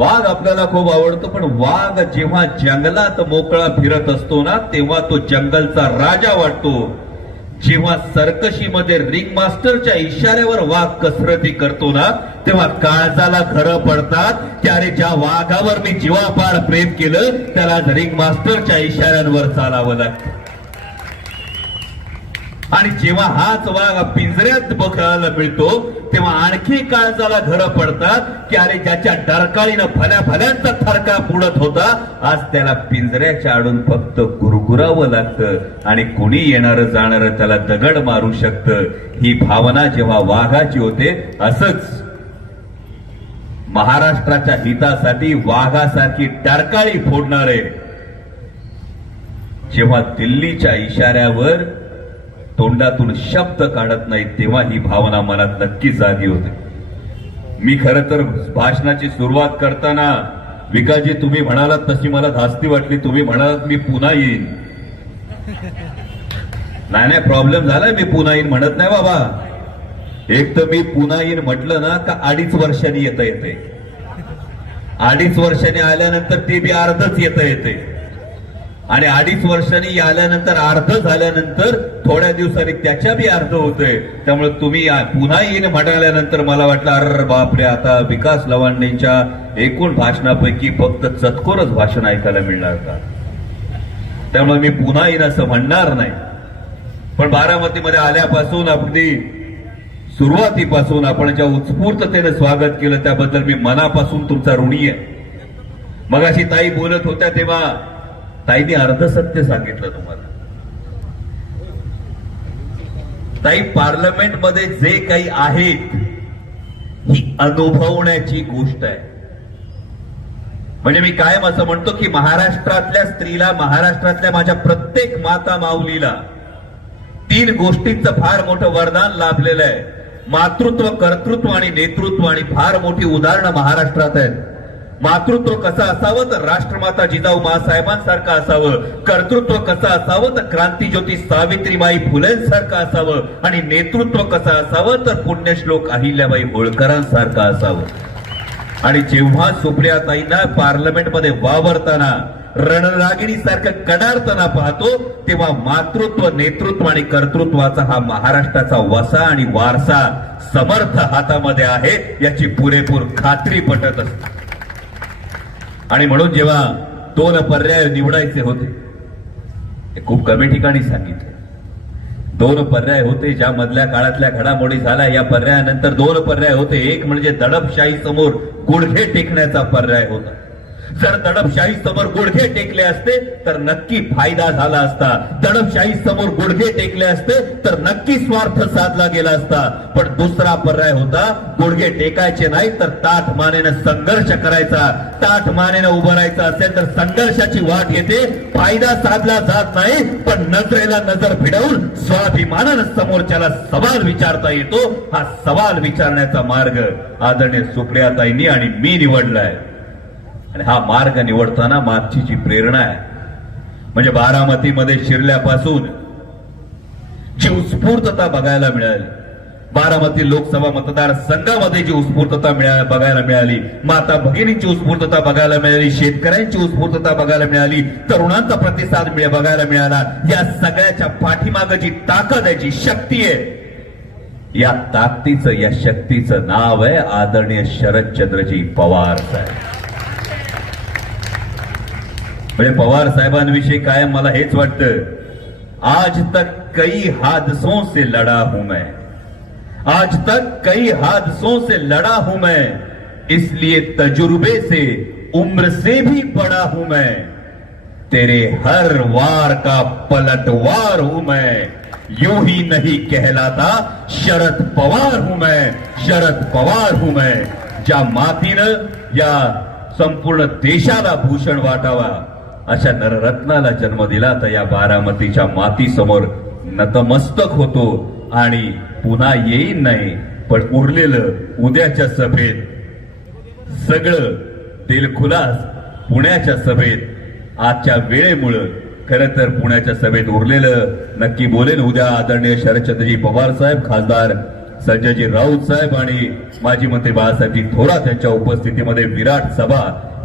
वाघ आपल्याला खूप आवडतो पण वाघ जेव्हा जंगलात मोकळा फिरत असतो ना तेव्हा तो जंगलचा राजा वाटतो जेव्हा सर्कशीमध्ये रिंग मास्टरच्या इशाऱ्यावर वाघ कसरती करतो ना तेव्हा काळजाला खरं पडतात त्याने ज्या वाघावर मी जीवापाड प्रेम केलं त्याला रिंग मास्टरच्या इशाऱ्यांवर चालावं लागतं आणि जेव्हा हाच वाघ पिंजऱ्यात बघायला मिळतो तेव्हा आणखी काळजाला घर पडतात की अरे ज्याच्या डरकाळीनं फल्या फल्यांचा थरका बुडत होता आज त्याला पिंजऱ्याच्या आडून फक्त गुरगुरावं लागतं आणि कुणी येणार जाणार त्याला दगड मारू शकत ही भावना जेव्हा वाघाची होते असंच महाराष्ट्राच्या हितासाठी वाघासारखी डरकाळी फोडणारे जेव्हा दिल्लीच्या इशाऱ्यावर तोंडातून शब्द काढत नाही तेव्हा ही भावना मनात नक्की जागी होते मी खर तर भाषणाची सुरुवात करताना विकाजी तुम्ही म्हणालात तशी मला धास्ती वाटली तुम्ही म्हणालात मी पुन्हा येईन नाही नाही प्रॉब्लेम झालाय मी पुन्हा येईन म्हणत नाही बाबा एक तर मी पुन्हा येईन म्हटलं ना का अडीच वर्षांनी येता येते अडीच वर्षांनी आल्यानंतर ते बी अर्धच येता येते आणि अडीच वर्षांनी आल्यानंतर अर्ध झाल्यानंतर थोड्या दिवसांनी त्याच्या बी अर्ध होतोय त्यामुळे तुम्ही पुन्हा येईन म्हणाल्यानंतर मला वाटलं अर रे आता विकास लवांडेंच्या एकूण भाषणापैकी फक्त चतकोरच भाषण ऐकायला मिळणार का त्यामुळे मी पुन्हा येईन असं म्हणणार नाही पण बारामतीमध्ये आल्यापासून अगदी सुरुवातीपासून आपण ज्या उत्स्फूर्ततेने स्वागत केलं त्याबद्दल मी मनापासून तुमचा ऋणी आहे मग अशी ताई बोलत होत्या तेव्हा ताईने अर्धसत्य सांगितलं तुम्हाला ताई पार्लमेंटमध्ये जे काही आहेत ही अनुभवण्याची गोष्ट आहे म्हणजे मी कायम असं म्हणतो की महाराष्ट्रातल्या स्त्रीला महाराष्ट्रातल्या माझ्या प्रत्येक माता माऊलीला तीन गोष्टींचं फार मोठं वरदान लाभलेलं आहे मातृत्व कर्तृत्व आणि नेतृत्व आणि फार मोठी उदाहरणं महाराष्ट्रात आहेत मातृत्व कसं असावं तर राष्ट्रमाता जिजाऊ मासाहेबांसारखं असावं कर्तृत्व कसं असावं तर क्रांतीज्योती सावित्रीबाई फुलेंसारखं असावं आणि नेतृत्व कसं असावं तर पुण्यश्लोक अहिल्याबाई होळकरांसारखं असावं आणि जेव्हा ताईंना पार्लमेंटमध्ये वावरताना सारखं कडारताना पाहतो तेव्हा मातृत्व नेतृत्व आणि कर्तृत्वाचा हा महाराष्ट्राचा वसा आणि वारसा समर्थ हातामध्ये आहे याची पुरेपूर खात्री पटत असते आणि म्हणून जेव्हा दोन पर्याय निवडायचे होते हे खूप कमी ठिकाणी सांगितले दोन पर्याय होते ज्या मधल्या काळातल्या घडामोडी झाल्या या पर्यायानंतर दोन पर्याय होते एक म्हणजे दडपशाही समोर गुडघे टेकण्याचा पर्याय होता जर दडपशाही समोर गुडघे टेकले असते तर नक्की फायदा झाला असता दडपशाही समोर गुडघे टेकले असते तर नक्की स्वार्थ साधला गेला असता पण दुसरा पर्याय होता गुडघे टेकायचे नाही तर ताठ मानेनं संघर्ष करायचा ताठ मानेनं उभं राहायचं असेल तर संघर्षाची वाट येते फायदा साधला जात नाही पण नजरेला नजर भिडवून स्वाभिमानानं समोरच्याला सवाल विचारता येतो हा सवाल विचारण्याचा मार्ग आदरणीय सुप्रियाताईंनी आणि मी निवडलाय आणि हा मार्ग निवडताना जी प्रेरणा आहे म्हणजे बारामतीमध्ये शिरल्यापासून जी उत्स्फूर्तता बघायला मिळाली बारामती लोकसभा मतदारसंघामध्ये जी उत्स्फूर्तता मिळा बघायला मिळाली माता भगिनीची उत्स्फूर्तता बघायला मिळाली शेतकऱ्यांची उत्स्फूर्तता बघायला मिळाली तरुणांचा प्रतिसाद बघायला मिळाला या सगळ्याच्या पाठीमाग जी ताकद आहे जी शक्ती आहे या ताकदीचं या शक्तीचं नाव आहे आदरणीय शरदचंद्रजी पवार साहेब म्हणजे पवार साहेबांविषयी काय मला हेच वाटतं आज तक कई हादसों से लड़ा हूं मैं आज तक कई हादसों से लड़ा हूं मैं इसलिए तजुर्बे से उम्र से भी बड़ा हूं मैं तेरे हर वार का पलटवार हूं मैं यूं ही नहीं कहलाता शरद पवार हूं मैं शरद पवार हूं मैं जा मातीनं या संपूर्ण देशाला भूषण वाटावा अशा नररत्नाला जन्म दिला तर या बारामतीच्या माती समोर नतमस्तक होतो आणि पुन्हा येईन नाही पण उरलेलं उद्याच्या सभेत सगळं दिलखुलास पुण्याच्या सभेत आजच्या वेळेमुळं खर तर पुण्याच्या सभेत उरलेलं नक्की बोलेल उद्या आदरणीय शरदचंद्रजी पवार साहेब खासदार संजयजी राऊत साहेब आणि माजी मंत्री बाळासाहेबजी थोरात यांच्या उपस्थितीमध्ये विराट सभा